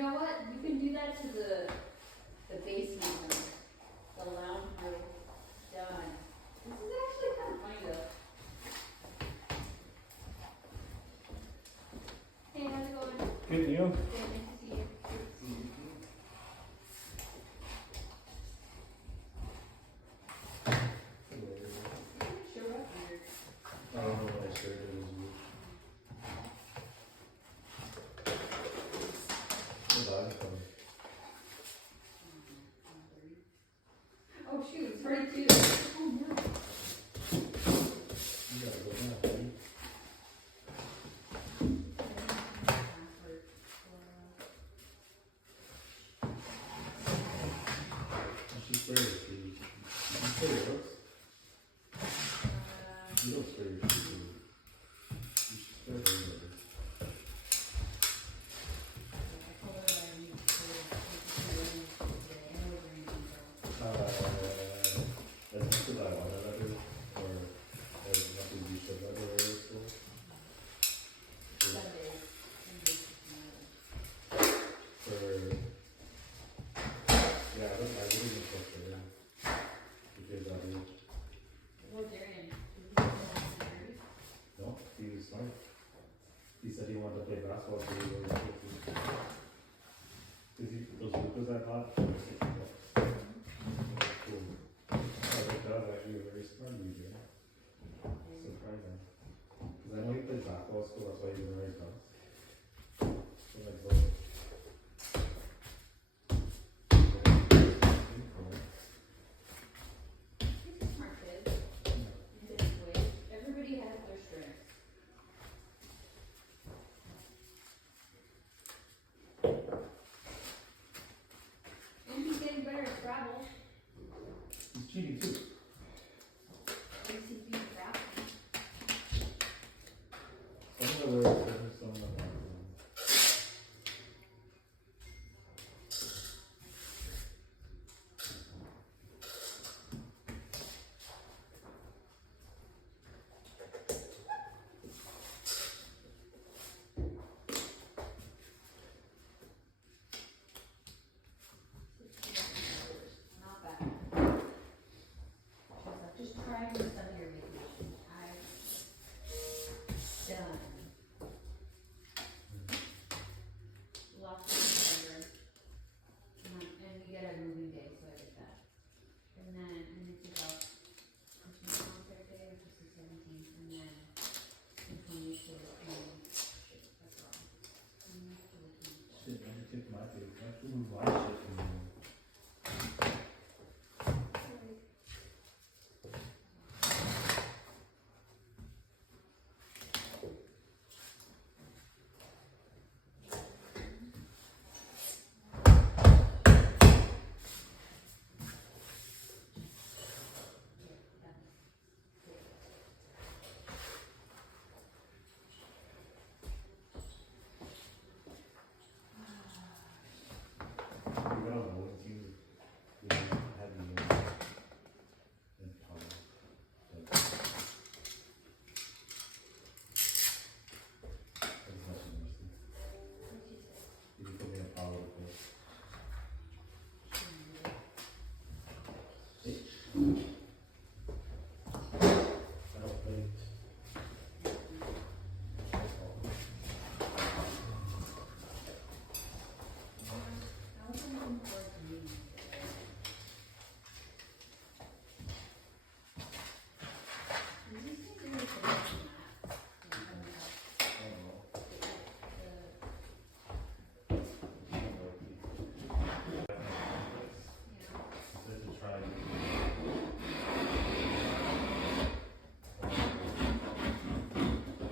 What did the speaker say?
know what? You can do that to the basement, the lounge room. Done. This is actually kind of funny though. Hey, how's it going? Good, you? Good, nice to see you. Sure up here. I don't know what I shared it with you. Oh shoot, it's 32. Oh no. You gotta go now, buddy. She's very pretty. You say yours? You don't spray your shoes. You should spray her later. As much as I want to leather, or as much as you should leather or so. For, yeah, I wouldn't even trust her. Because I mean, no, he was smart. He said he wanted to play basketball, so he really wanted to. Because those hookahs I bought, they were $60. Cool. I think that was actually a very smart move, yeah. Surprising. Because I know he plays basketball at school, that's why he doesn't wear his gloves. So like those. He's a smart kid. In his way. Everybody has their strengths. And he's getting better at travel. He's cheating too. At least he's being traveling. I don't know where